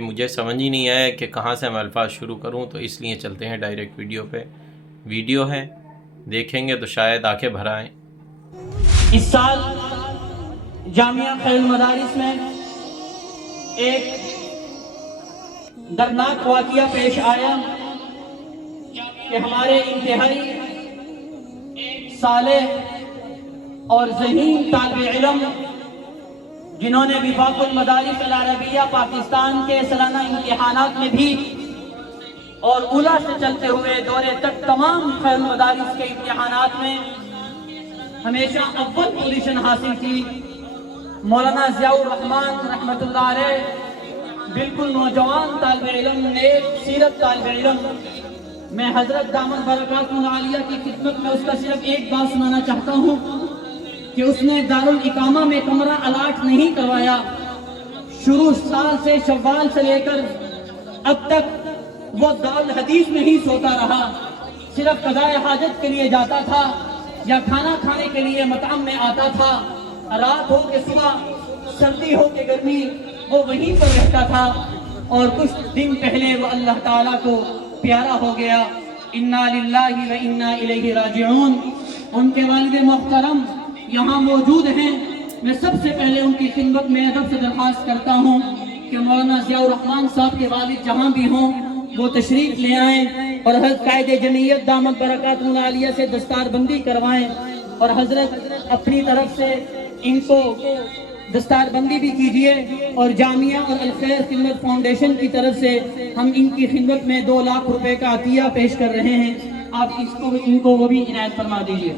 مجھے سمجھ ہی نہیں آیا کہ کہاں سے میں الفاظ شروع کروں، تو اس لیے چلتے ہیں ڈائریکٹ ویڈیو پہ۔ ویڈیو ہے، دیکھیں گے تو شاید آنکھیں بھر آئیں۔ اس سال جامعہ خیر المدارس میں ایک دردناک واقعہ پیش آیا کہ ہمارے انتہائی صالح اور ذہین طالب علم جنہوں نے وفاق المدارس العربیہ پاکستان کے سالانہ امتحانات میں بھی اور اولی سے چلتے ہوئے دورے تک تمام خیر المدارس کے امتحانات میں ہمیشہ اول پوزیشن حاصل کی، مولانا ضیاء الرحمن رحمۃ اللہ علیہ بالکل نوجوان طالب علم، نیک سیرت طالب علم، میں حضرت دامن برکاتہ العالیہ کی خدمت میں اس کا صرف ایک بات سنانا چاہتا ہوں کہ اس نے دارالاقامہ میں کمرہ الاٹ نہیں کروایا۔ شروع سال سے شوال سے لے کر اب تک وہ دارالحدیث میں ہی سوتا رہا، صرف قضاء حاجت کے لیے جاتا تھا یا کھانا کھانے کے لیے مطعم میں آتا تھا، رات ہو کہ صبح، سردی ہو کہ گرمی، وہ وہیں پر رہتا تھا، اور کچھ دن پہلے وہ اللہ تعالیٰ کو پیارا ہو گیا۔ انا للہ و انا الیہ راجعون۔ ان کے والد محترم یہاں موجود ہیں، میں سب سے پہلے ان کی خدمت میں رب سے درخواست کرتا ہوں کہ مولانا ضیاء الرحمن صاحب کے والد جہاں بھی ہوں وہ تشریف لے آئیں اور حضرت قائد جمعیت دامت برکاتہ العالیہ سے دستار بندی کروائیں، اور حضرت اپنی طرف سے ان کو دستار بندی بھی کیجئے، اور جامعہ اور الخیر خدمت فاؤنڈیشن کی طرف سے ہم ان کی خدمت میں 2 لاکھ روپے کا عطیہ پیش کر رہے ہیں، آپ ان کو وہ بھی عنایت فرما دیجئے۔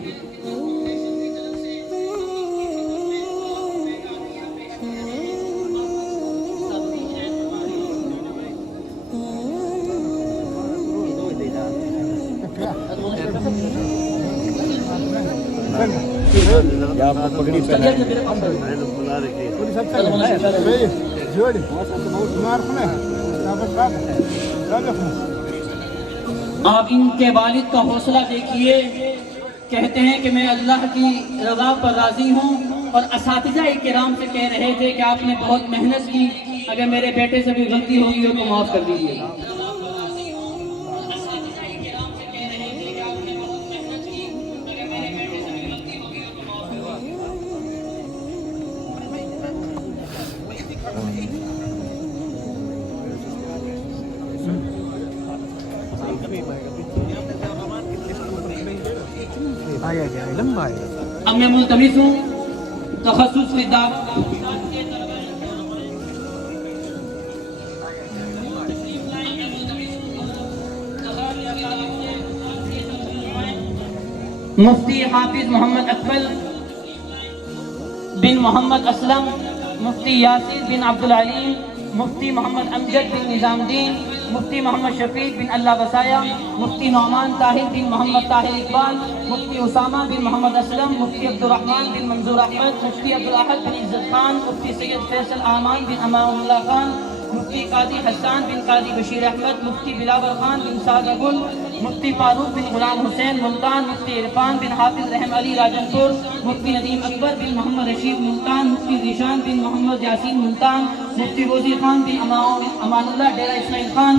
آپ ان کے والد کا حوصلہ دیکھیے، کہتے ہیں کہ میں اللہ کی رضا پر راضی ہوں، اور اساتذہ کرام سے کہہ رہے تھے کہ آپ نے بہت محنت کی، اگر میرے بیٹے سے بھی غلطی ہوگی تو معاف کر دیجیے۔ اب میں ملتمس ہوں تخصص کی مفتی حافظ محمد اکمل بن محمد اسلم، مفتی یاسر بن عبد العلیم، مفتی محمد امجد بن نظام الدین، مفتی محمد شفیق بن اللہ وسایا، مفتی نعمان طاہر بن محمد طاہر اقبال، مفتی اسامہ بن محمد اسلم، مفتی عبدالرحمن بن منظور احمد، مفتی عبدالاحد بن عزت خان، مفتی سید فیصل امان بن امان اللہ خان، مفتی قاضی حسان بن قاضی بشیر احمد، مفتی بلاور خان بن سعد گل، مفتی فاروق بن غلام حسین ملتان، مفتی عرفان بن حافظ رحم علی راجن پور، مفتی ندیم اکبر بن محمد رشید ملتان، مفتی ذیشان بن محمد یاسین ملتان، مفتی روزی خان بن امان اللہ ڈیرہ اسماعیل خان،